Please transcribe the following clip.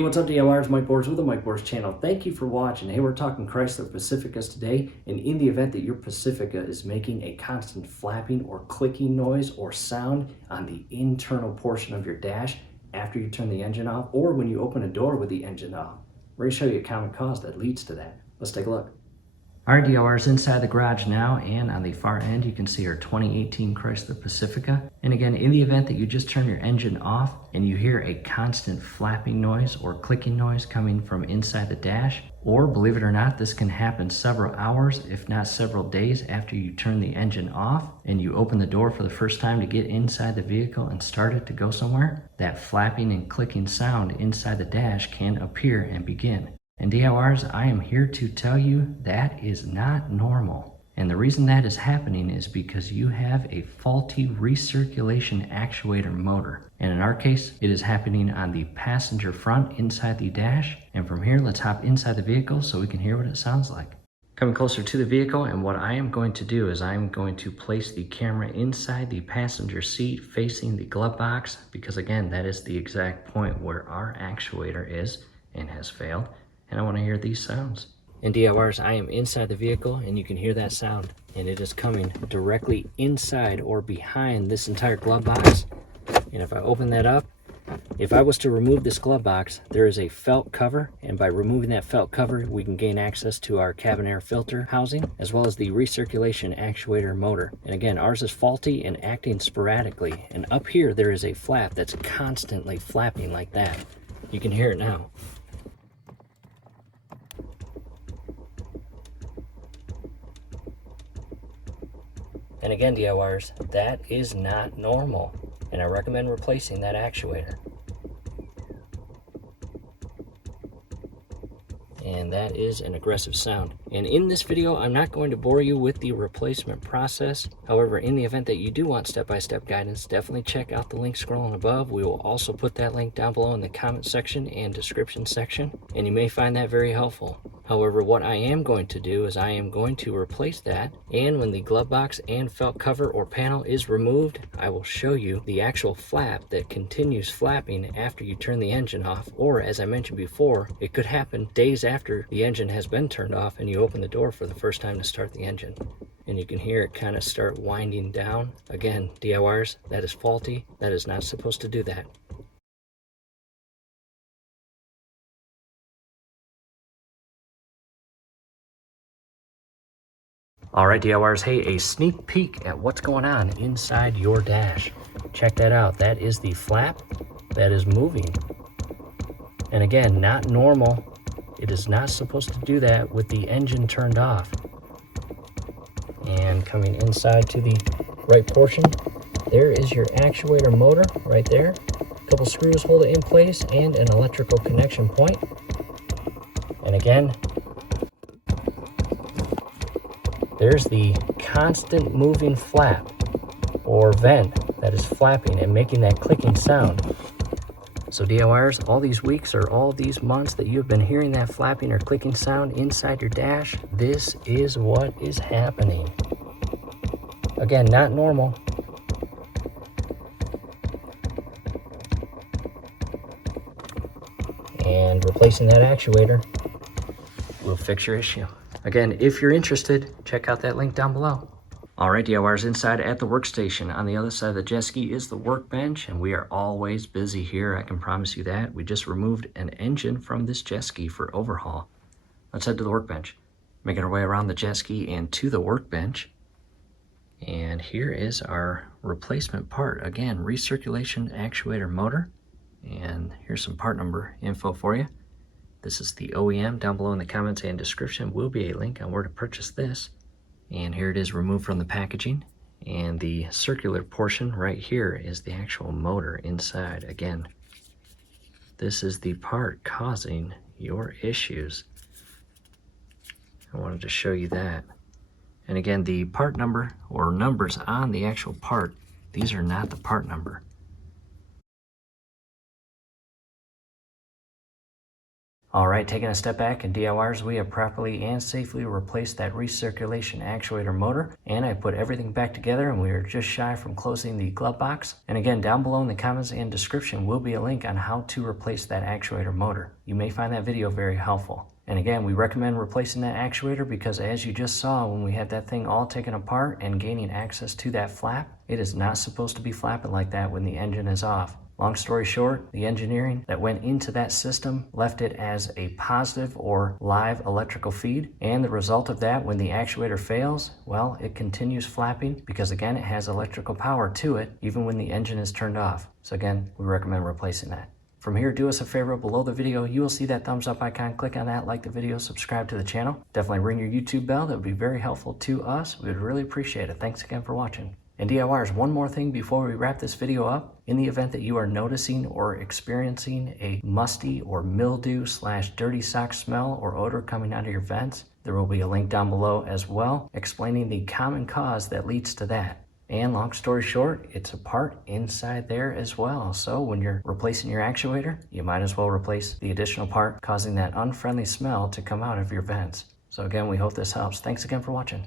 Hey, what's up, DIYers? Mike Bors with the Mike Bors channel. Thank you for watching. Hey, we're talking Chrysler Pacificas today, and in the event that your Pacifica is making a constant flapping or clicking noise or sound on the internal portion of your dash after you turn the engine off or when you open a door with the engine off, we're going to show you a common cause that leads to that. Let's take a look. All right, DIYers, inside the garage now, and on the far end you can see our 2018 Chrysler Pacifica. And again, in the event that you just turn your engine off and you hear a constant flapping noise or clicking noise coming from inside the dash, or believe it or not, this can happen several hours, if not several days after you turn the engine off and you open the door for the first time to get inside the vehicle and start it to go somewhere, that flapping and clicking sound inside the dash can appear and begin. And DIYers, I am here to tell you that is not normal. And the reason that is happening is because you have a faulty recirculation actuator motor. And in our case, it is happening on the passenger front inside the dash. And from here, let's hop inside the vehicle so we can hear what it sounds like. Coming closer to the vehicle, and what I am going to do is I'm going to place the camera inside the passenger seat facing the glove box, because again, that is the exact point where our actuator is and has failed. And I want to hear these sounds. And DIYers, I am inside the vehicle and you can hear that sound, and it is coming directly inside or behind this entire glove box. And if I open that up, if I was to remove this glove box, there is a felt cover, and by removing that felt cover we can gain access to our cabin air filter housing as well as the recirculation actuator motor. And again, ours is faulty and acting sporadically, and up here there is a flap that's constantly flapping like that. You can hear it now. And again, DIYers, that is not normal, and I recommend replacing that actuator. And that is an aggressive sound. And in this video, I'm not going to bore you with the replacement process. However, in the event that you do want step-by-step guidance, definitely check out the link scrolling above. We will also put that link down below in the comment section and description section, and you may find that very helpful. However, what I am going to do is I am going to replace that, and when the glove box and felt cover or panel is removed, I will show you the actual flap that continues flapping after you turn the engine off, or as I mentioned before, it could happen days after the engine has been turned off and you open the door for the first time to start the engine. And you can hear it kind of start winding down. Again, DIYers, that is faulty. That is not supposed to do that. All right, DIYers, hey, a sneak peek at what's going on inside your dash. Check that out. That is the flap that is moving. And again, not normal. It is not supposed to do that with the engine turned off. And coming inside to the right portion, there is your actuator motor right there. A couple screws hold it in place and an electrical connection point. And again, there's the constant moving flap or vent that is flapping and making that clicking sound. So DIYers, all these weeks or all these months that you've been hearing that flapping or clicking sound inside your dash, this is what is happening. Again, not normal. And replacing that actuator will fix your issue. Again, if you're interested, check out that link down below. All right, DIYers, inside at the workstation. On the other side of the jet ski is the workbench, and we are always busy here, I can promise you that. We just removed an engine from this jet ski for overhaul. Let's head to the workbench. Making our way around the jet ski and to the workbench. And here is our replacement part. Again, recirculation actuator motor. And here's some part number info for you. This is the OEM. Down below in the comments and description will be a link on where to purchase this. And here it is removed from the packaging. And the circular portion right here is the actual motor inside. Again, this is the part causing your issues. I wanted to show you that. And again, the part number or numbers on the actual part, these are not the part number. Alright, taking a step back, in DIYers, we have properly and safely replaced that recirculation actuator motor, and I put everything back together, and we are just shy from closing the glove box. And again, down below in the comments and description will be a link on how to replace that actuator motor. You may find that video very helpful. And again, we recommend replacing that actuator because, as you just saw when we had that thing all taken apart and gaining access to that flap, it is not supposed to be flapping like that when the engine is off. Long story short, the engineering that went into that system left it as a positive or live electrical feed, and the result of that, when the actuator fails, well, it continues flapping because, again, it has electrical power to it even when the engine is turned off. So again, we recommend replacing that. From here, do us a favor, below the video, you will see that thumbs up icon. Click on that, like the video, subscribe to the channel. Definitely ring your YouTube bell. That would be very helpful to us. We would really appreciate it. Thanks again for watching. And DIYers, one more thing before we wrap this video up. In the event that you are noticing or experiencing a musty or mildew/dirty sock smell or odor coming out of your vents, there will be a link down below as well explaining the common cause that leads to that. And long story short, it's a part inside there as well. So when you're replacing your actuator, you might as well replace the additional part causing that unfriendly smell to come out of your vents. So again, we hope this helps. Thanks again for watching.